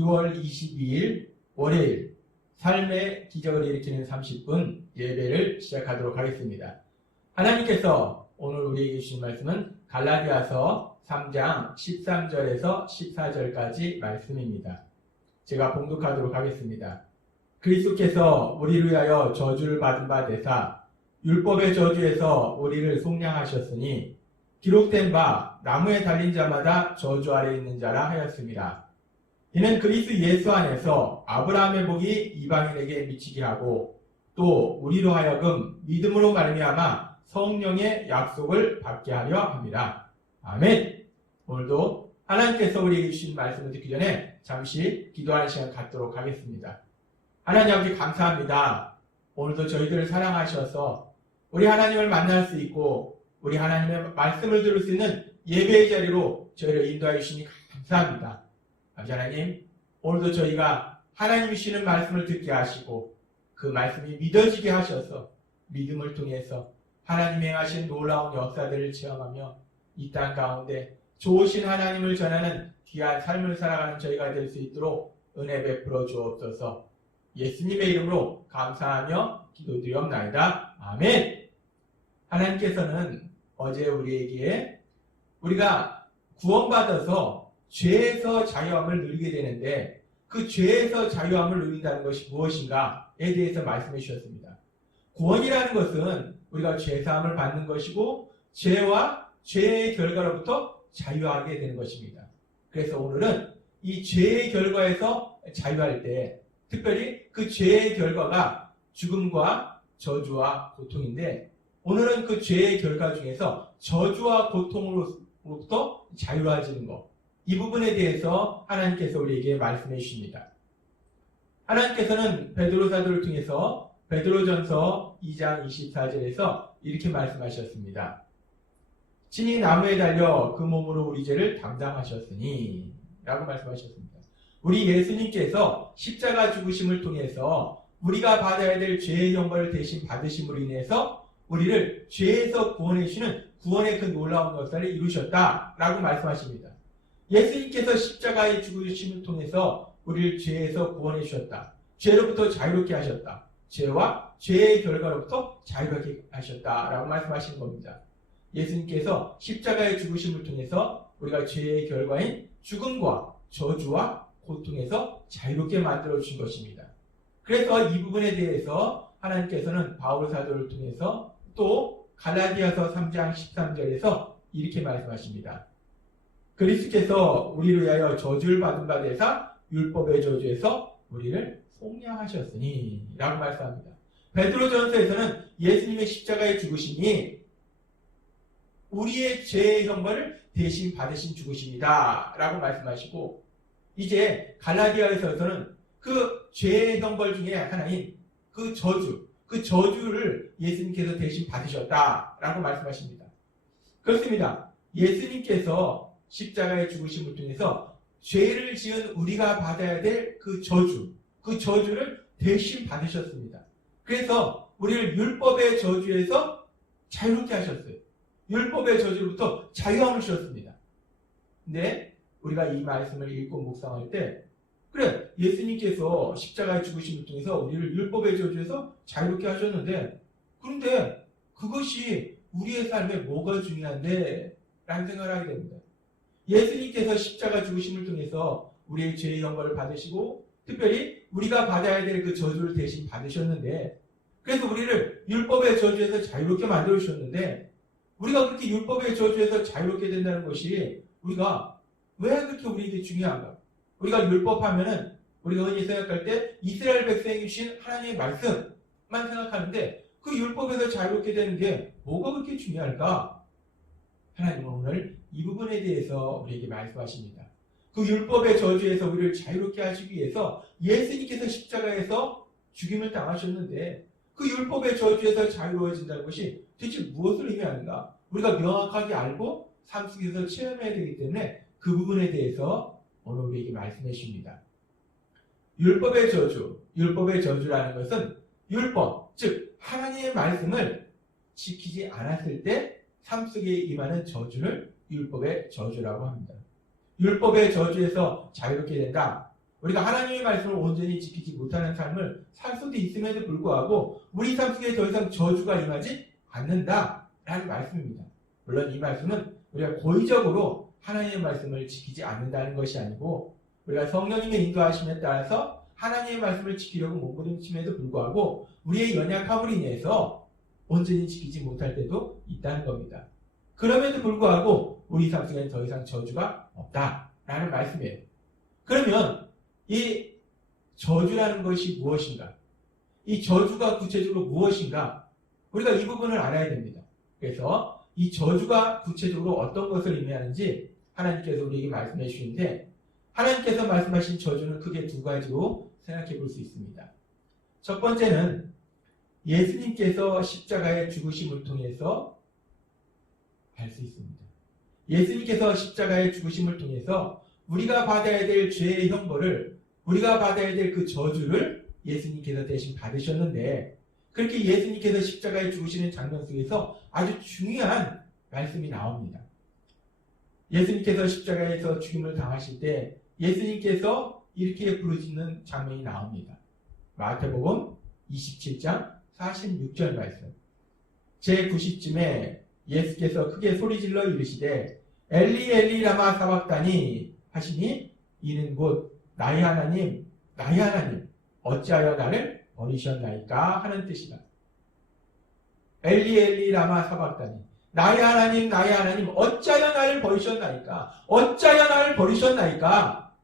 2월 22일 월요일 삶의 기적을 일으키는 30분 예배를 시작하도록 하겠습니다. 하나님께서 오늘 우리에게 주신 말씀은 갈라디아서 3장 13절에서 14절까지 말씀입니다. 제가 봉독하도록 하겠습니다. 그리스도께서 우리를 위하여 저주를 받은 바 되사 율법의 저주에서 우리를 속량하셨으니 기록된 바 나무에 달린 자마다 저주 아래 있는 자라 하였습니다. 이는 그리스도 예수 안에서 아브라함의 복이 이방인에게 미치게 하고 또 우리로 하여금 믿음으로 말미암아 성령의 약속을 받게 하려 합니다. 아멘. 오늘도 하나님께서 우리에게 주신 말씀을 듣기 전에 잠시 기도하는 시간 갖도록 하겠습니다. 하나님 아버지 감사합니다. 오늘도 저희들을 사랑하셔서 우리 하나님을 만날 수 있고 우리 하나님의 말씀을 들을 수 있는 예배의 자리로 저희를 인도하여 주시니 감사합니다. 아버지 하나님, 오늘도 저희가 하나님이 주시는 말씀을 듣게 하시고 그 말씀이 믿어지게 하셔서 믿음을 통해서 하나님이 행하신 놀라운 역사들을 체험하며 이 땅 가운데 좋으신 하나님을 전하는 귀한 삶을 살아가는 저희가 될 수 있도록 은혜 베풀어 주옵소서. 예수님의 이름으로 감사하며 기도드리옵나이다. 아멘. 하나님께서는 어제 우리에게 우리가 구원받아서 죄에서 자유함을 누리게 되는데 그 죄에서 자유함을 누린다는 것이 무엇인가에 대해서 말씀해 주셨습니다. 구원이라는 것은 우리가 죄사함을 받는 것이고 죄와 죄의 결과로부터 자유하게 되는 것입니다. 그래서 오늘은 이 죄의 결과에서 자유할 때 특별히 그 죄의 결과가 죽음과 저주와 고통인데 오늘은 그 죄의 결과 중에서 저주와 고통으로부터 자유해지는 것, 이 부분에 대해서 하나님께서 우리에게 말씀해 주십니다. 하나님께서는 베드로 사도를 통해서 베드로전서 2장 24절에서 이렇게 말씀하셨습니다. 친히 나무에 달려 그 몸으로 우리 죄를 담당하셨으니 라고 말씀하셨습니다. 우리 예수님께서 십자가 죽으심을 통해서 우리가 받아야 될 죄의 형벌을 대신 받으심으로 인해서 우리를 죄에서 구원해 주시는 구원의 그 놀라운 역사를 이루셨다라고 말씀하십니다. 예수님께서 십자가의 죽으심을 통해서 우리를 죄에서 구원해 주셨다. 죄로부터 자유롭게 하셨다. 죄와 죄의 결과로부터 자유롭게 하셨다라고 말씀하시는 겁니다. 예수님께서 십자가의 죽으심을 통해서 우리가 죄의 결과인 죽음과 저주와 고통에서 자유롭게 만들어 주신 것입니다. 그래서 이 부분에 대해서 하나님께서는 바울 사도를 통해서 또 갈라디아서 3장 13절에서 이렇게 말씀하십니다. 그리스도께서 우리를 위하여 저주를 받은 바 되사 율법의 저주에서 우리를 속량하셨으니 라고 말씀합니다. 베드로전서에서는 예수님의 십자가의 죽으심이 우리의 죄의 형벌을 대신 받으신 죽으심이다 라고 말씀하시고 이제 갈라디아에서는 그 죄의 형벌 중에 하나인 그 저주를 예수님께서 대신 받으셨다라고 말씀하십니다. 그렇습니다. 예수님께서 십자가의 죽으심을 통해서 죄를 지은 우리가 받아야 될 그 저주를 대신 받으셨습니다. 그래서 우리를 율법의 저주에서 자유롭게 하셨어요. 율법의 저주로부터 자유함을 주셨습니다. 근데 우리가 이 말씀을 읽고 묵상할 때 그래, 예수님께서 십자가의 죽으심을 통해서 우리를 율법의 저주에서 자유롭게 하셨는데 그런데 그것이 우리의 삶에 뭐가 중요한데? 라는 생각을 하게 됩니다. 예수님께서 십자가 죽으심을 통해서 우리의 죄의 형벌을 받으시고 특별히 우리가 받아야 될 그 저주를 대신 받으셨는데 그래서 우리를 율법의 저주에서 자유롭게 만들어 주셨는데 우리가 그렇게 율법의 저주에서 자유롭게 된다는 것이 우리가 왜 그렇게 우리에게 중요한가? 우리가 율법하면은 우리가 흔히 생각할 때 이스라엘 백성에게 주신 하나님의 말씀만 생각하는데 그 율법에서 자유롭게 되는 게 뭐가 그렇게 중요할까? 하나님은 오늘 이 부분에 대해서 우리에게 말씀하십니다. 그 율법의 저주에서 우리를 자유롭게 하시기 위해서 예수님께서 십자가에서 죽임을 당하셨는데 그 율법의 저주에서 자유로워진다는 것이 도대체 무엇을 의미하는가? 우리가 명확하게 알고 삶 속에서 체험해야 되기 때문에 그 부분에 대해서 오늘 우리에게 말씀해 주십니다. 율법의 저주라는 것은 율법, 즉 하나님의 말씀을 지키지 않았을 때 삶 속에 임하는 저주를 율법의 저주라고 합니다. 율법의 저주에서 자유롭게 된다. 우리가 하나님의 말씀을 온전히 지키지 못하는 삶을 살 수도 있음에도 불구하고 우리 삶 속에 더 이상 저주가 임하지 않는다라는 말씀입니다. 물론 이 말씀은 우리가 고의적으로 하나님의 말씀을 지키지 않는다는 것이 아니고 우리가 성령님의 인도하심에 따라서 하나님의 말씀을 지키려고 몸부림침에도 불구하고 우리의 연약함을 인해서 온전히 지키지 못할 때도 있다는 겁니다. 그럼에도 불구하고 우리 삶 속에는 더 이상 저주가 없다라는 말씀이에요. 그러면 이 저주라는 것이 무엇인가? 이 저주가 구체적으로 무엇인가? 우리가 이 부분을 알아야 됩니다. 그래서 이 저주가 구체적으로 어떤 것을 의미하는지 하나님께서 우리에게 말씀해 주시는데 하나님께서 말씀하신 저주는 크게 두 가지로 생각해 볼 수 있습니다. 첫 번째는 예수님께서 십자가의 죽으심을 통해서 알 수 있습니다. 예수님께서 십자가의 죽으심을 통해서 우리가 받아야 될 죄의 형벌을 우리가 받아야 될 그 저주를 예수님께서 대신 받으셨는데 그렇게 예수님께서 십자가에 죽으시는 장면 속에서 아주 중요한 말씀이 나옵니다. 예수님께서 십자가에서 죽임을 당하실 때 예수님께서 이렇게 부르짖는 장면이 나옵니다. 마태복음 27장 46절 말씀. 제9시쯤에 예수께서 크게 소리질러 이르시되 엘리 엘리 라마 사박다니 하시니 이는 곧 나의 하나님 나의 하나님 어찌하여 나를 버리셨나이까 하는 뜻이다. 엘리 엘리 라마 사박다니 나의 하나님 어찌하여 나를 버리셨나이까 어찌하여 나를 버리셨나이까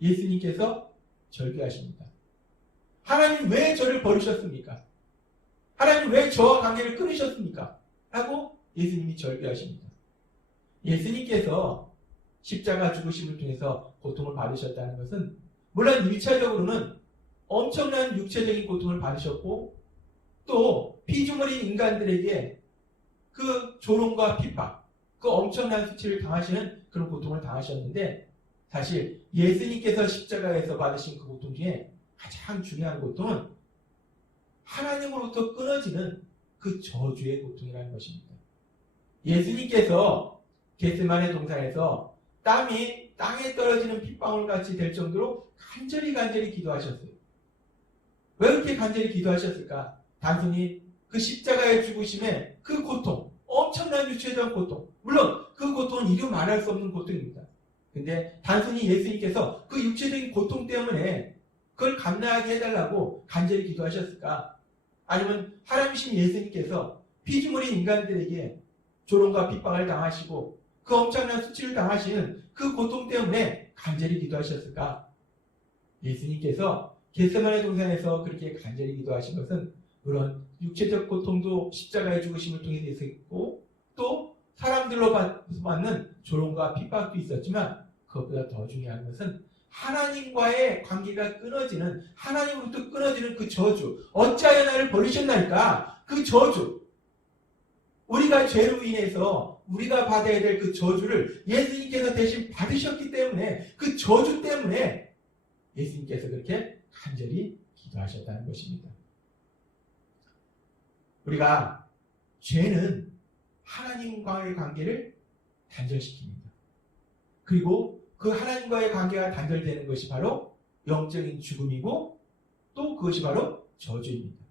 예수님께서 절규하십니다. 하나님 왜 저를 버리셨습니까? 하나님 왜 저와 관계를 끊으셨습니까? 라고 예수님이 절규하십니다. 예수님께서 십자가 죽으심을 통해서 고통을 받으셨다는 것은 물론 1차적으로는 엄청난 육체적인 고통을 받으셨고 또 피조물인 인간들에게 그 조롱과 핍박, 그 엄청난 수치를 당하시는 그런 고통을 당하셨는데 사실 예수님께서 십자가에서 받으신 그 고통 중에 가장 중요한 고통은 하나님으로부터 끊어지는 그 저주의 고통이라는 것입니다. 예수님께서 겟세마네 동산에서 땀이 땅에 떨어지는 핏방울같이 될 정도로 간절히 기도하셨어요. 왜 그렇게 간절히 기도하셨을까? 단순히 그 십자가의 죽으심의 그 고통, 엄청난 육체적 고통, 물론 그 고통은 이루 말할 수 없는 고통입니다. 근데 단순히 예수님께서 그 육체적인 고통 때문에 그걸 감당하게 해달라고 간절히 기도하셨을까? 아니면 하나님이신 예수님께서 피조물인 인간들에게 조롱과 핍박을 당하시고 그 엄청난 수치를 당하시는 그 고통 때문에 간절히 기도하셨을까? 예수님께서 겟세마네 동산에서 그렇게 간절히 기도하신 것은 물론 육체적 고통도 십자가의 죽으심을 통해 있었고 또 사람들로 받는 조롱과 핍박도 있었지만 그것보다 더 중요한 것은 하나님과의 관계가 끊어지는 하나님으로부터 끊어지는 그 저주 어찌하여 나를 버리셨나이까 그 저주 우리가 죄로 인해서 우리가 받아야 될 그 저주를 예수님께서 대신 받으셨기 때문에 그 저주 때문에 예수님께서 그렇게 간절히 기도하셨다는 것입니다. 우리가 죄는 하나님과의 관계를 단절시킵니다. 그리고 그 하나님과의 관계가 단절되는 것이 바로 영적인 죽음이고 또 그것이 바로 저주입니다.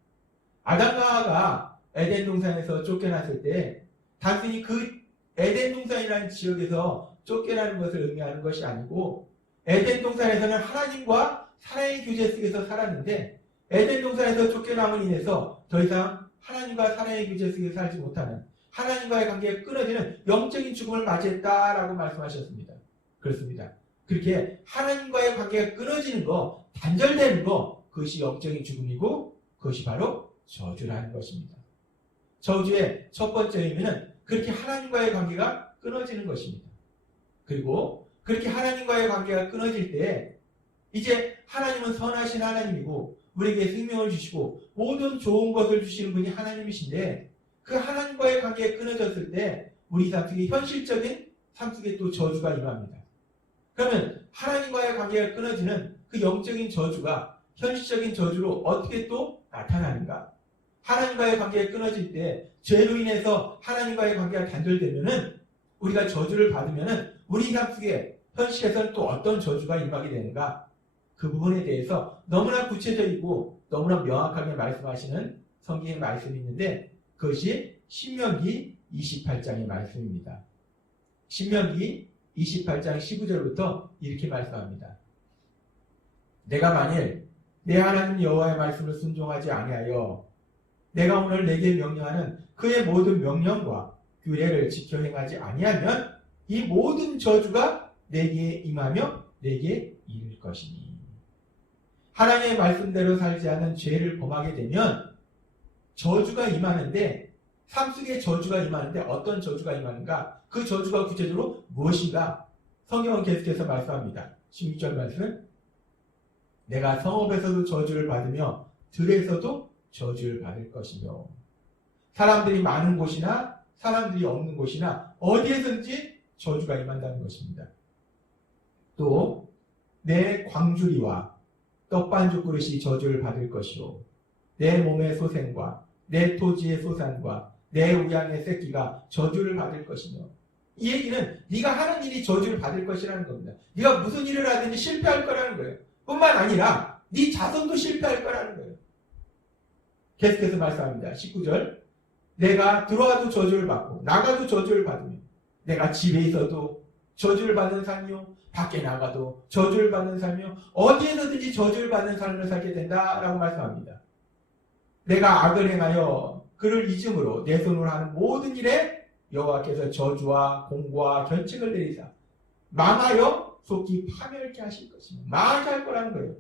아담과 하와가 에덴 동산에서 쫓겨났을 때 단순히 그 에덴 동산이라는 지역에서 쫓겨나는 것을 의미하는 것이 아니고 에덴 동산에서는 하나님과 사랑의 교제 속에서 살았는데 에덴 동산에서 쫓겨남으로 인해서 더 이상 하나님과 사랑의 교제 속에서 살지 못하는 하나님과의 관계가 끊어지는 영적인 죽음을 맞이했다라고 말씀하셨습니다. 그렇습니다. 그렇게 하나님과의 관계가 끊어지는 거, 단절되는 거, 그것이 영적인 죽음이고 그것이 바로 저주라는 것입니다. 저주의 첫 번째 의미는 그렇게 하나님과의 관계가 끊어지는 것입니다. 그리고 그렇게 하나님과의 관계가 끊어질 때 이제 하나님은 선하신 하나님이고 우리에게 생명을 주시고 모든 좋은 것을 주시는 분이 하나님이신데 그 하나님과의 관계가 끊어졌을 때 우리 삶 속에 현실적인 삶 속에 또 저주가 임합니다. 그러면 하나님과의 관계가 끊어지는 그 영적인 저주가 현실적인 저주로 어떻게 또 나타나는가? 하나님과의 관계가 끊어질 때 죄로 인해서 하나님과의 관계가 단절되면은 우리가 저주를 받으면은 우리 삶 속에 현실에서는 또 어떤 저주가 임하게 되는가? 그 부분에 대해서 너무나 구체적이고 너무나 명확하게 말씀하시는 성경의 말씀이 있는데 그것이 신명기 28장의 말씀입니다. 신명기 28장 15절부터 이렇게 말씀합니다. 내가 만일 내 하나님 여호와의 말씀을 순종하지 아니하여 내가 오늘 내게 명령하는 그의 모든 명령과 규례를 지켜 행하지 아니하면 이 모든 저주가 내게 임하며 내게 이를 것이니. 하나님의 말씀대로 살지 않은 죄를 범하게 되면 저주가 임하는데 삶 속에 저주가 임하는데 어떤 저주가 임하는가? 그 저주가 구체적으로 무엇인가? 성경은 계속해서 말씀합니다. 16절 말씀 내가 성읍에서도 저주를 받으며 들에서도 저주를 받을 것이며 사람들이 많은 곳이나 사람들이 없는 곳이나 어디에든지 저주가 임한다는 것입니다. 또 내 광주리와 떡반죽 그릇이 저주를 받을 것이요 내 몸의 소생과 내 토지의 소산과 내 우양의 새끼가 저주를 받을 것이며 이 얘기는 네가 하는 일이 저주를 받을 것이라는 겁니다. 네가 무슨 일을 하든지 실패할 거라는 거예요. 뿐만 아니라 네 자손도 실패할 거라는 거예요. 계속해서 말씀합니다. 19절 내가 들어와도 저주를 받고 나가도 저주를 받으며 내가 집에 있어도 저주를 받는 삶이요 밖에 나가도 저주를 받는 삶이요 어디에서든지 저주를 받는 삶을 살게 된다라고 말씀합니다. 내가 악을 행하여 그를 잊음으로 내 손으로 하는 모든 일에 여호와께서 저주와 공고와 견책을 내리사 망하여 속히 파멸케 하실 것이며 망하게 할 거라는 거예요.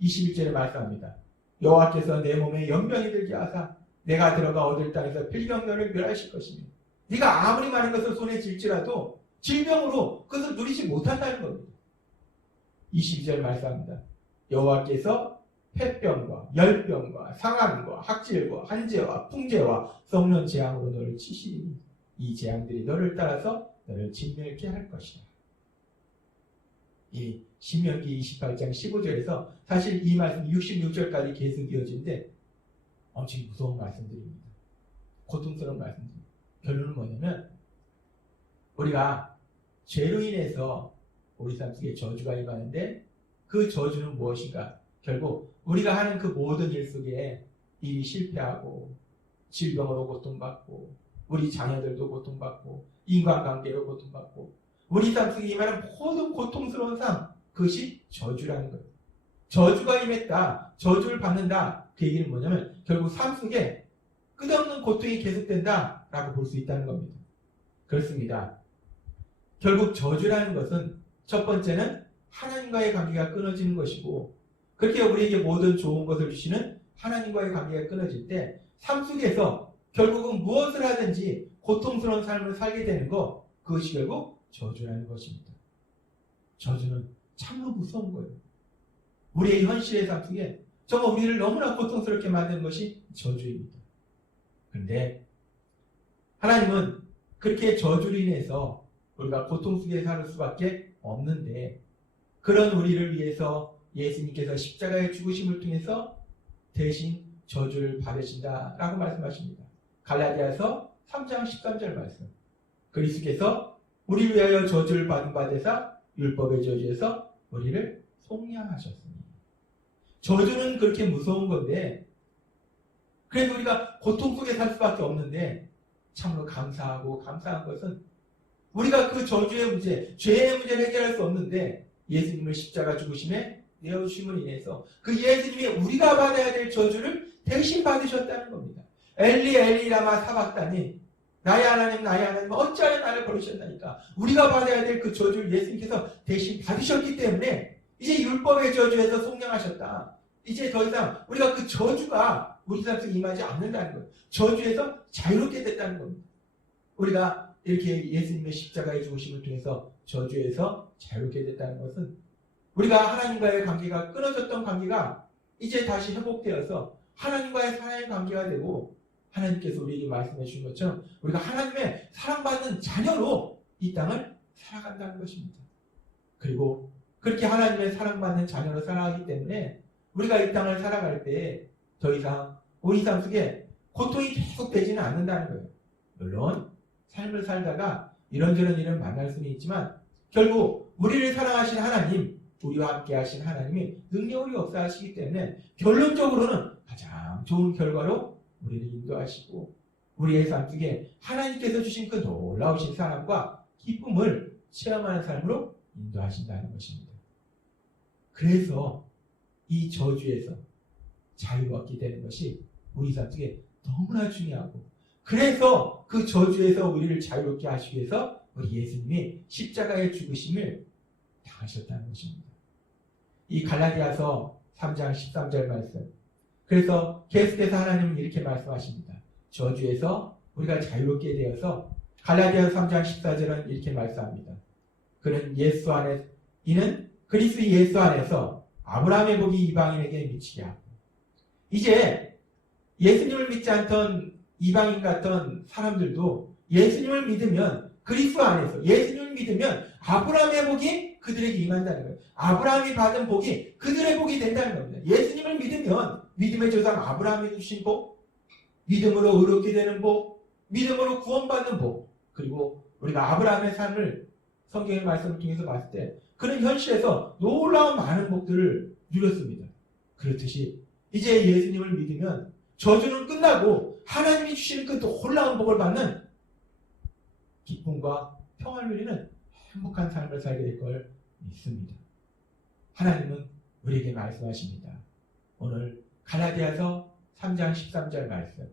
21절에 말씀합니다. 여호와께서 내 몸에 연병이 들게 하사 내가 들어가 얻을 땅에서 필경멸을 멸하실 것이며 네가 아무리 많은 것을 손에 쥘지라도 질병으로 그것을 누리지 못한다는 겁니다. 22절 말씀합니다. 여호와께서 폐병과 열병과 상함과 학질과 한재와 풍재와 썩는 재앙으로 너를 치시리니 이 재앙들이 너를 따라서 너를 진멸케 할 것이다. 이 신명기 28장 15절에서 사실 이 말씀 66절까지 계속 이어지는데 엄청 무서운 말씀들입니다. 고통스러운 말씀들. 결론은 뭐냐면 우리가 죄로 인해서 우리 삶 속에 저주가 임하는데 그 저주는 무엇인가? 결국 우리가 하는 그 모든 일 속에 일이 실패하고 질병으로 고통받고 우리 자녀들도 고통받고 인간관계로 고통받고 우리 삶 속에 임하는 모든 고통스러운 삶 그것이 저주라는 거예요. 저주가 임했다. 저주를 받는다. 그 얘기는 뭐냐면 결국 삶 속에 끝없는 고통이 계속된다 라고 볼 수 있다는 겁니다. 그렇습니다. 결국 저주라는 것은 첫 번째는 하나님과의 관계가 끊어지는 것이고 그렇게 우리에게 모든 좋은 것을 주시는 하나님과의 관계가 끊어질 때 삶 속에서 결국은 무엇을 하든지 고통스러운 삶을 살게 되는 것 그것이 결국 저주라는 것입니다. 저주는 참으로 무서운 거예요. 우리의 현실의 삶 속에 정말 우리를 너무나 고통스럽게 만드는 것이 저주입니다. 그런데 하나님은 그렇게 저주로 인해서 우리가 고통 속에 살 수밖에 없는데 그런 우리를 위해서 예수님께서 십자가의 죽으심을 통해서 대신 저주를 받으신다라고 말씀하십니다. 갈라디아서 3장 13절 말씀. 그리스도께서 우리를 위하여 저주를 받은 바 되사 율법의 저주에서 우리를 속량하셨으니. 저주는 그렇게 무서운 건데 그래서 우리가 고통 속에 살 수밖에 없는데 참으로 감사하고 감사한 것은 우리가 그 저주의 문제, 죄의 문제를 해결할 수 없는데 예수님을 십자가 죽으심에 내어주심을 인해서 그 예수님이 우리가 받아야 될 저주를 대신 받으셨다는 겁니다. 엘리 엘리 라마 사박다니 나의 하나님 어찌하여 나를 버리셨나니까 우리가 받아야 될 그 저주를 예수님께서 대신 받으셨기 때문에 이제 율법의 저주에서 속량하셨다. 이제 더 이상 우리가 그 저주가 우리 삶 속에 임하지 않는다는 거예요. 저주에서 자유롭게 됐다는 겁니다. 우리가 이렇게 예수님의 십자가의 죽으심을 통해서 저주에서 자유롭게 됐다는 것은 우리가 하나님과의 관계가 끊어졌던 관계가 이제 다시 회복되어서 하나님과의 사랑의 관계가 되고 하나님께서 우리에게 말씀해 주신 것처럼 우리가 하나님의 사랑받는 자녀로 이 땅을 살아간다는 것입니다. 그리고 그렇게 하나님의 사랑받는 자녀로 살아가기 때문에 우리가 이 땅을 살아갈 때 더 이상 우리 삶 속에 고통이 계속되지는 않는다는 거예요. 물론 삶을 살다가 이런저런 일을 만날 수는 있지만 결국 우리를 사랑하신 하나님 우리와 함께 하신 하나님이 능력으로 역사하시기 때문에 결론적으로는 가장 좋은 결과로 우리를 인도하시고 우리의 삶 속에 하나님께서 주신 그 놀라우신 사랑과 기쁨을 체험하는 삶으로 인도하신다는 것입니다. 그래서 이 저주에서 자유롭게 되는 것이 우리 삶 속에 너무나 중요하고, 그래서 그 저주에서 우리를 자유롭게 하시기 위해서 우리 예수님이 십자가의 죽으심을 당하셨다는 것입니다. 이 갈라디아서 3장 13절 말씀, 그래서 계속해서 하나님은 이렇게 말씀하십니다. 저주에서 우리가 자유롭게 되어서, 갈라디아서 3장 14절은 이렇게 말씀합니다. 그는 예수 안에, 이는 그리스도 예수 안에서 아브라함의 복이 이방인에게 미치게 하고, 이제 예수님을 믿지 않던 이방인 같던 사람들도 예수님을 믿으면, 그리스도 안에서 예수님을 믿으면 아브라함의 복이 그들에게 임한다는 거예요. 아브라함이 받은 복이 그들의 복이 된다는 겁니다. 예수님을 믿으면 믿음의 조상 아브라함이 주신 복, 믿음으로 의롭게 되는 복, 믿음으로 구원받는 복, 그리고 우리가 아브라함의 삶을 성경의 말씀을 통해서 봤을 때 그는 현실에서 놀라운 많은 복들을 누렸습니다. 그렇듯이 이제 예수님을 믿으면 저주는 끝나고 하나님이 주시는 그 놀라운 복을 받는 기쁨과 평화를 누리는 행복한 삶을 살게 될 걸 믿습니다. 하나님은 우리에게 말씀하십니다. 오늘 갈라디아서 3장 13절 말씀,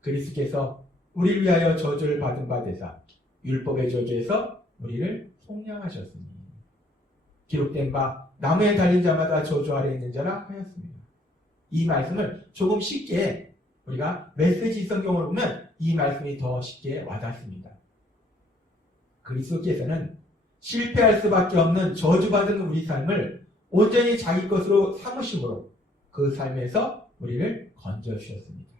그리스도께서 우리를 위하여 저주를 받은 바 되사 율법의 저주에서 우리를 속량하셨으니 기록된 바 나무에 달린 자마다 저주 아래 있는 자라 하였습니다. 이 말씀을 조금 쉽게 우리가 메시지 성경을 보면 이 말씀이 더 쉽게 와닿습니다. 그리스도께서는 실패할 수밖에 없는 저주받은 우리 삶을 온전히 자기 것으로 삼으심으로 그 삶에서 우리를 건져주셨습니다.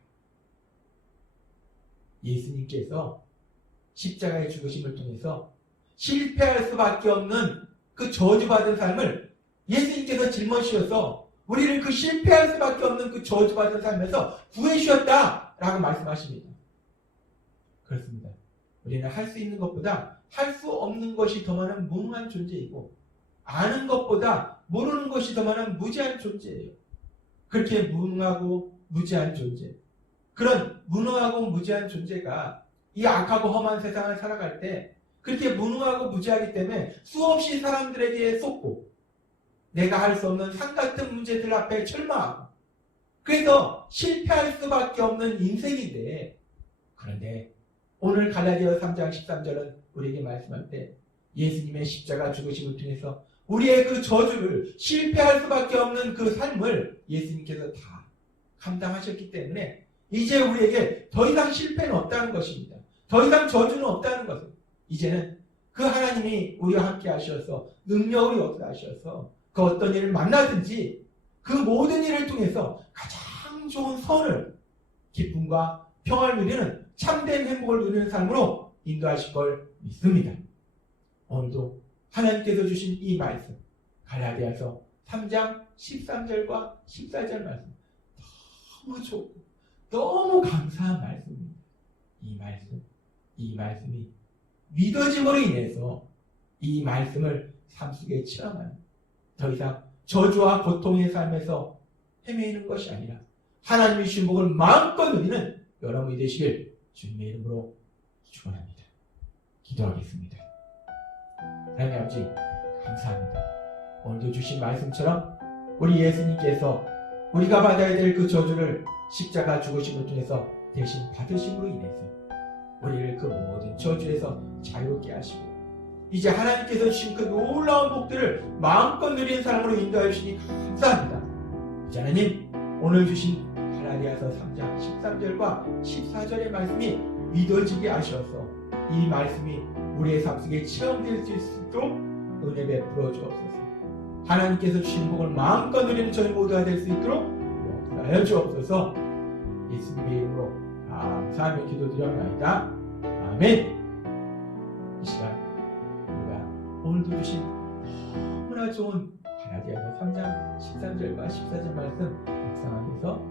예수님께서 십자가의 죽으심을 통해서 실패할 수밖에 없는 그 저주받은 삶을 예수님께서 짊어지셔서 우리를 그 실패할 수밖에 없는 그 저주받은 삶에서 구해주셨다라고 말씀하십니다. 그렇습니다. 우리는 할 수 있는 것보다 할 수 없는 것이 더 많은 무능한 존재이고, 아는 것보다 모르는 것이 더 많은 무지한 존재예요. 그렇게 무능하고 무지한 존재, 그런 무능하고 무지한 존재가 이 악하고 험한 세상을 살아갈 때 그렇게 무능하고 무지하기 때문에 수없이 사람들에게 속고 내가 할 수 없는 산 같은 문제들 앞에 절망하고, 그래서 실패할 수밖에 없는 인생인데, 그런데 오늘 갈라디아 3장 13절은 우리에게 말씀할 때 예수님의 십자가 죽으심을 통해서 우리의 그 저주를, 실패할 수밖에 없는 그 삶을 예수님께서 다 감당하셨기 때문에 이제 우리에게 더 이상 실패는 없다는 것입니다. 더 이상 저주는 없다는 것을, 이제는 그 하나님이 우리와 함께 하셔서 능력으로 역사하셔서 그 어떤 일을 만나든지 그 모든 일을 통해서 가장 좋은 선을, 기쁨과 평화를 누리는 참된 행복을 누리는 삶으로 인도하실 걸 믿습니다. 오늘도 하나님께서 주신 이 말씀, 갈라디아서 3장 13절과 14절 말씀, 너무 좋고 너무 감사한 말씀입니다. 이 말씀이 믿어짐으로 인해서 이 말씀을 삶 속에 체험하는, 더 이상 저주와 고통의 삶에서 헤매이는 것이 아니라 하나님의 주신 복을 마음껏 누리는 여러분이 되시길 주님의 이름으로 축원합니다. 기도하겠습니다. 하나님 아버지, 감사합니다. 오늘도 주신 말씀처럼 우리 예수님께서 우리가 받아야 될 그 저주를 십자가 죽으심을 통해서 대신 받으심으로 인해서 우리를 그 모든 저주에서 자유롭게 하시고, 이제 하나님께서 주신 그 놀라운 복들을 마음껏 누리는 사람으로 인도해 주시니 감사합니다. 이제 하나님, 오늘 주신 갈라디아서 3장 13절과 14절의 말씀이 믿어지게 하셔서 이 말씀이 우리의 삶 속에 체험될 수 있도록 은혜 베풀어 주옵소서. 하나님께서 주신 복을 마음껏 누리는 저희 모두가 될 수 있도록 역사하여 주옵소서. 예수님의 이름으로 감사하며 기도드렸나이다. 아멘. 이 시간 우리가 오늘도 주신 너무나 좋은 갈라디아서 3장 13절과 14절 말씀 묵상하면서